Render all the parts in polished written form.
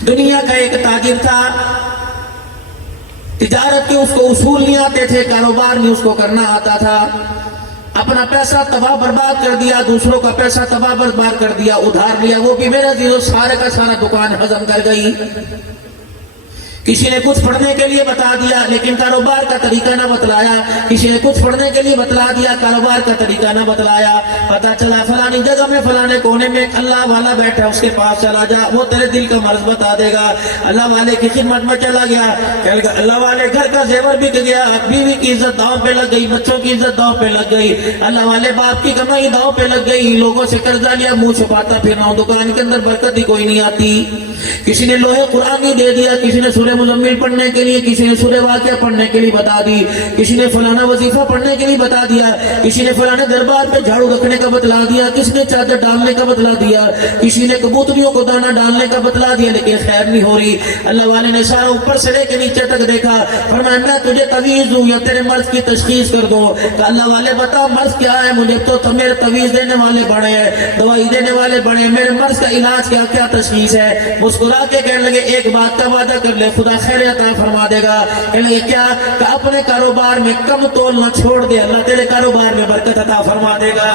دنیا کا ایک تاجر تھا، تجارت کے اس کو اصول نہیں آتے تھے، کاروبار نہیں اس کو کرنا آتا تھا، اپنا پیسہ تباہ برباد کر دیا، دوسروں کا پیسہ تباہ برباد کر دیا، ادھار لیا، وہ بھی میرا عزیزو سارے کا سارا دکان ہضم کر گئی۔ کسی نے کچھ پڑھنے کے لیے بتا دیا لیکن کاروبار کا طریقہ نہ بتلایا، کسی نے کچھ پڑھنے کے لیے بتلا دیا، کاروبار کا طریقہ نہ بتلایا۔ پتا چلا فلانی جگہ میں فلانے کونے میں ایک اللہ والا بیٹھا ہے، اس کے پاس چلا جا، وہ تیرے دل کا مرض بتا دے گا۔ اللہ والے کی خدمت میں چلا گیا، اللہ والے گھر کا زیور بک گیا، بیوی کی عزت داؤ پہ لگ گئی، بچوں کی عزت داؤ پہ لگ گئی، اللہ والے باپ کی کمائی داؤ پہ لگ گئی، لوگوں سے قرضہ لیا، منہ چھپاتا پھر رہا ہوں، دکان کے اندر برکت ہی کوئی نہیں آتی۔ کسی نے لوہے قرآن ہی دے دیا، کسی نے سورہ مزمل پڑھنے کے لیے، کسی نے سورہ واقعہ پڑھنے کے لیے بتا دی، کسی نے فلانا وظیفہ پڑھنے کے لیے بتا دیا، کسی نے فلانے دربار پہ جھاڑو رکھنے کا بتلا دیا، کسی نے چادر ڈالنے کا بتلا دیا، کسی نے کبوتریوں کو دانا ڈالنے کا بتلا دیا، لیکن خیر نہیں ہو رہی۔ اللہ والے نے سارا اوپر سے لے کے نیچے تک دیکھا، فرمایا میں تجھے تویز دوں یا تیرے مرض کی تشخیص کر دوں؟ کہ اللہ والے بتا مرض کیا ہے، مجھے تو میرے تویز دینے والے بڑے ہیں، دوائی دینے والے بڑے ہیں، میرے مرض کا علاج کیا کیا تشخیص ہے؟ مسکرا کے کہنے لگے ایک بات کا وعدہ کر لے، خدا خیر عطا فرما دے گا۔ کہنے لگے کیا؟ کہ اپنے کاروبار میں کم تول نہ چھوڑ دے، اللہ تیرے کاروبار میں برکت عطا فرما دے گا۔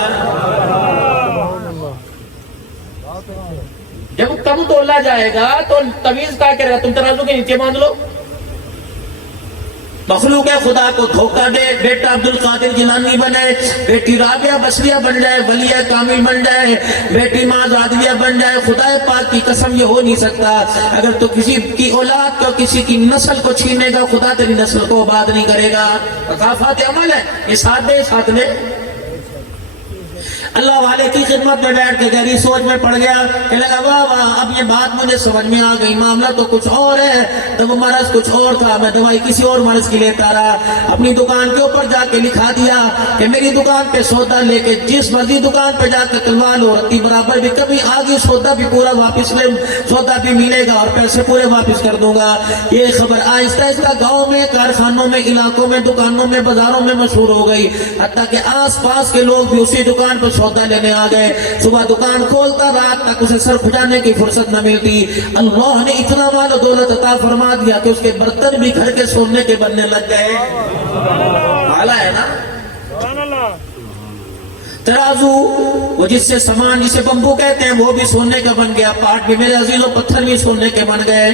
جب کم تولا جائے گا تو تویز کا کرے گا، تم ترازو کے نیچے باندھ لو۔ مخلوق خدا کو دھوکہ دے، بیٹا عبد القادر جیلانی بنے، بیٹی رابعہ بصریہ بن جائے، ولیہ کامل بن جائے، بیٹی معاذ عادویہ بن جائے، خدا پاک کی قسم یہ ہو نہیں سکتا۔ اگر تو کسی کی اولاد کو، کسی کی نسل کو چھینے گا، خدا تیری نسل کو آباد نہیں کرے گا۔ ثقافت عمل ہے، یہ ساتھ دے ساتھ لے۔ اللہ والے کی خدمت میں بیٹھ کے گہری سوچ میں پڑ گیا کہ لگا واہ واہ، اب یہ بات مجھے سمجھ میں آ گئی، معاملہ تو کچھ اور ہے، تو وہ مرض کچھ اور تھا، میں دوائی کسی اور مرض کی لیتا رہا۔ اپنی دکان کے اوپر جا کے لکھا دیا کہ میری دکان پہ سودا لے کے جس مرضی دکان پہ جا کے کلوا لو، رتی برابر بھی کبھی آگے سودا بھی پورا واپس لے، سودا بھی ملے گا اور پیسے پورے واپس کر دوں گا۔ یہ خبر آہستہ آہستہ گاؤں میں، کارخانوں میں، علاقوں میں، دکانوں میں، بازاروں میں مشہور ہو گئی، حتیٰ کہ آس پاس کے لوگ بھی اسی دکان پہ سودا لینے آ گئے۔ صبح دکان کھولتا، رات تک اسے سر کھجانے کی فرصت نہ ملتی۔ اللہ نے اتنا مال و دولت عطا فرما دیا کہ اس کے برتن بھی گھر کے سونے کے بننے لگ گئے۔ حالا ہے نا؟ ترازو، وہ جس سے سامان، جسے بمبو کہتے ہیں، وہ بھی سونے کا بن گیا، پاٹ بھی میرے عزیزوں پتھر بھی سونے کے بن گئے۔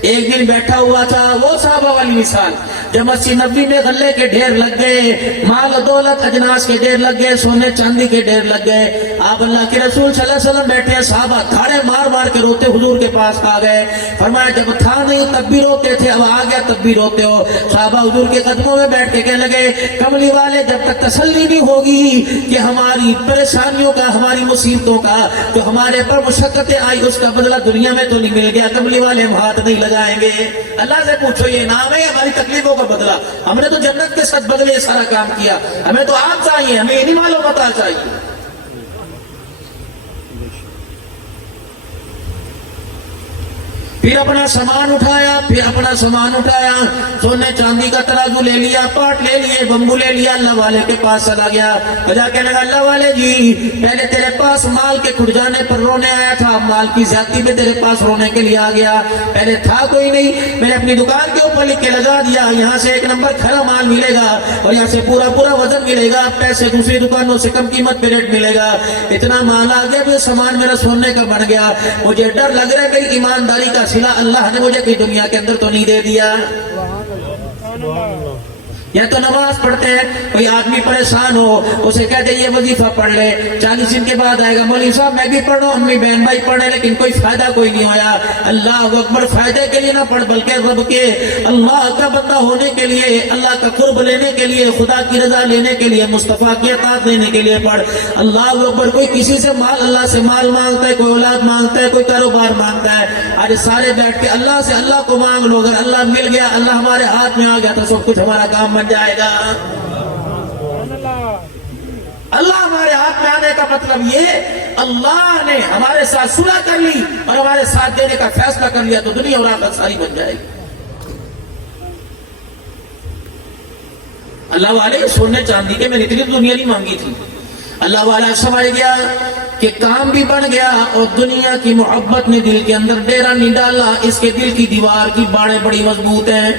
ایک دن بیٹھا ہوا تھا، وہ صحابہ والی مثال، جب مسجد نبوی میں غلے کے ڈھیر لگ گئے، مال و دولت اجناس کے ڈھیر لگ گئے، سونے چاندی کے ڈھیر لگ گئے، آپ اللہ کے رسول صلی اللہ علیہ وسلم بیٹھے ہیں، صحابہ دھاڑے مار مار کے روتے حضور کے پاس آ گئے۔ فرمایا جب تھا نہیں تب بھی روتے تھے، اب آ گیا تب بھی روتے ہو۔ صحابہ حضور کے قدموں میں بیٹھ کے کہنے لگے کملی والے، جب تک تسلی نہیں ہوگی کہ ہماری پریشانیوں کا، ہماری مصیبتوں کا، جو ہمارے پر مشقتیں آئی، اس کا بدلہ دنیا میں تو نہیں مل گیا، کملی والے ہم ہاتھ نہیں لگائیں گے۔ اللہ سے پوچھو یہ نام ہے ہماری تکلیفوں کا بدلہ؟ ہم نے تو جنت کے ساتھ بدلے یہ سارا کام کیا، ہمیں تو آپ چاہیے، ہمیں یہ نہیں معلوم پتا چاہیے۔ پھر اپنا سامان اٹھایا، سونے چاندی کا ترازو لے لیا، پاٹ لے لیے، بمبو لے لیا، اللہ والے کے پاس چلا گیا۔ بجا کہنے لگا اللہ والے جی، پہلے تیرے پاس مال کے کھٹ جانے پر رونے آیا تھا، مال کی زیادتی پہ تیرے پاس رونے کے لیے آ گیا۔ پہلے تھا کوئی نہیں، میں نے اپنی دکان کے اوپر لکھ کے لگا دیا، یہاں سے ایک نمبر کھرا مال ملے گا اور یہاں سے پورا وزن ملے گا، پیسے دوسری دکانوں سے کم قیمت پہ ریٹ ملے گا۔ اتنا مال آ گیا کہ سامان میرا سونے کا بن گیا۔ مجھے ڈر لگ رہا ہے میری ایمانداری کا صلہ اللہ نے مجھے کوئی دنیا کے اندر تو نہیں دے دیا۔ یا تو نماز پڑھتے ہیں، کوئی آدمی پریشان ہو، اسے کہتے یہ وظیفہ پڑھ لے، 40 دن کے بعد آئے گا مولوی صاحب میں بھی پڑھ رہا ہوں، امی بہن بھائی پڑھ رہے، لیکن کوئی فائدہ کوئی نہیں ہویا۔ اللہ اکبر، فائدے کے لیے نہ پڑھ بلکہ رب کے، اللہ کا بندہ ہونے کے لیے، اللہ کا قرب لینے کے لیے، خدا کی رضا لینے کے لیے، مصطفیٰ کی اطاعت لینے کے لیے پڑھ۔ اللہ اکبر، کوئی کسی سے مال، اللہ سے مال مانگتا ہے، کوئی اولاد مانگتا ہے، کوئی کاروبار مانگتا ہے، آج سارے بیٹھ کے اللہ سے اللہ کو مانگ لو، اگر اللہ مل گیا، اللہ ہمارے ہاتھ میں آ گیا تو سب کچھ ہمارا کام بن جائے گا۔ اللہ ہمارے ہاتھ میں آنے کا مطلب یہ، اللہ نے ہمارے ساتھ صلح کر لی اور ہمارے ساتھ دینے کا فیصلہ کر لیا تو دنیا اور آخرت ساری بن جائے گی۔ اللہ والے سونے چاندی کے میں نے اتنی دنیا نہیں مانگی تھی، اللہ والا سمجھ گیا کہ کام بھی بن گیا اور دنیا کی محبت نے دل کے اندر ڈیرا نہیں ڈالا. اس کے دل کی دیوار کی باڑیں بڑی مضبوط ہیں.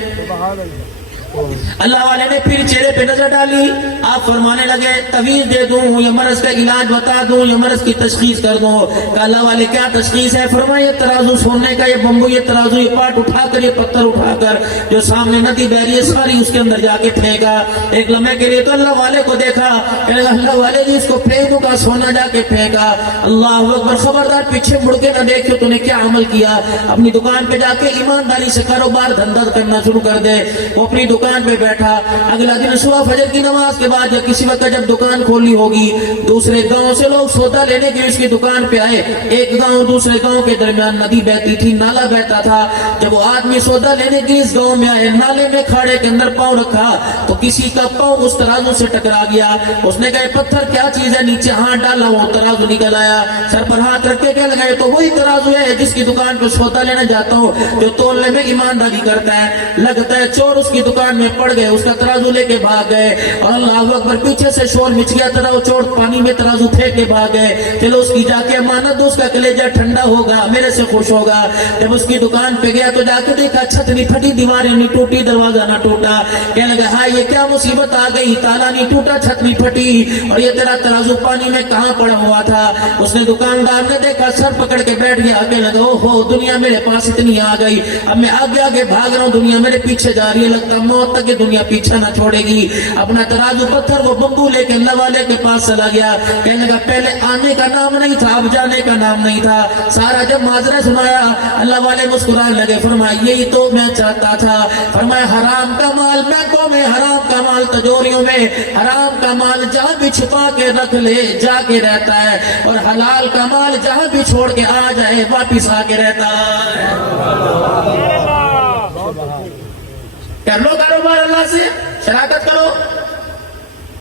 اللہ والے نے پھر چہرے پہ نظر ڈالی. آپ فرمانے لگے تویز دے دوں یا مرض کا علاج بتا دوں یا مرض کی تشخیص کر دوں. کہ اللہ والے کیا تشخیص ہے؟ فرمایا یہ ترازو سونے کا، یہ بمبو، یہ ترازو، یہ پاٹ اٹھا کر، یہ پتھر اٹھا کر جو سامنے ندی بہ رہی ہے ساری اس کے اندر جا کے پھینکا. ایک لمحے کے لیے تو اللہ والے کو دیکھا کہ اللہ والے جی اس کو پھینکوں کا، سونا جا کے پھینکا. اللہ اکبر. خبردار پیچھے مڑ کے نہ دیکھو تو نے کیا عمل کیا. اپنی دکان پہ جا کے ایمانداری سے کاروبار دھندا کرنا شروع کر دے. وہ اپنی دکان پہ بیٹھا. اگلا دن صبح فجر کی نماز کے بعد یا کسی وقت جب دکان کھولی ہوگی دوسرے گاؤں سے لوگ سودا لینے کے لیے اس کی دکان پہ آئے. ایک گاؤں دوسرے گاؤں کے درمیان ندی بہتی تھی، نالا بہتا تھا. جب وہ آدمی سودا لینے کے لیے اس گاؤں میں آئے، نالے میں کھاڑے کے اندر پاؤں رکھا تو کسی کا پاؤں اس ترازو سے ٹکرا گیا. اس نے کہا یہ پتھر کیا چیز ہے؟ نیچے ہاتھ ڈالا، وہ ترازو نکل آیا. سر پر ہاتھ رکھ کے کہنے لگے تو وہی ترازو ہے جس کی دکان پہ سودا لینے جاتا ہوں، جو تولنے میں ایمانداری کرتا ہے. لگتا ہے چور اس کی دکان میں پڑ گئے، اس کا ترازو لے کے بھاگ گئے. اور اللہ اکبر پیچھے سے شور مچ گیا، ترازو چور پانی میں ترازو پھینک کے بھاگ گئے. چلو اس کی جا کے امانت دو، اس کا کلیجہ ٹھنڈا ہوگا، میرے سے خوش ہوگا. جب اس کی دکان پہ گیا تو جا کے دیکھا چھت نہیں پھٹی، دیواریں نہیں ٹوٹی، دروازہ نہ ٹوٹا. کہنے لگا ہاں یہ کیا مصیبت آ گئی، تالا نہیں ٹوٹا، چھت نہیں پھٹی، اور یہ تیرا ترازو پانی میں کہاں پڑا ہوا تھا. اس نے دکاندار نے دیکھا، سر پکڑ کے بیٹھ گیا. کہنے لگا او ہو دنیا میرے پاس اتنی آ گئی، اب میں آگے آگے بھاگ رہا ہوں، دنیا میرے پیچھے جا رہی ہے، لگتا موت تک یہ دنیا پیچھا نہ چھوڑے گی. اپنا ترازو پتھر وہ بمبو لے کے اللہ والے کے پاس چلا گیا. کہنے لگا پہلے آنے کا نام نہیں تھا، اب جانے کا نام نہیں تھا. سارا جب معذرت سنایا اللہ والے مسکرانے لگے. فرمایا یہی تو میں چاہتا تھا. فرمایا حرام کا مال بینکوں میں، حرام کا مال تجوریوں میں، حرام کا مال جہاں بھی چھپا کے رکھ لے جا کے رہتا ہے، اور حلال کا مال جہاں بھی چھوڑ کے آ جائے واپس آ کے رہتا ہے. کر لو کاروبار اللہ سے، شراکت کرو.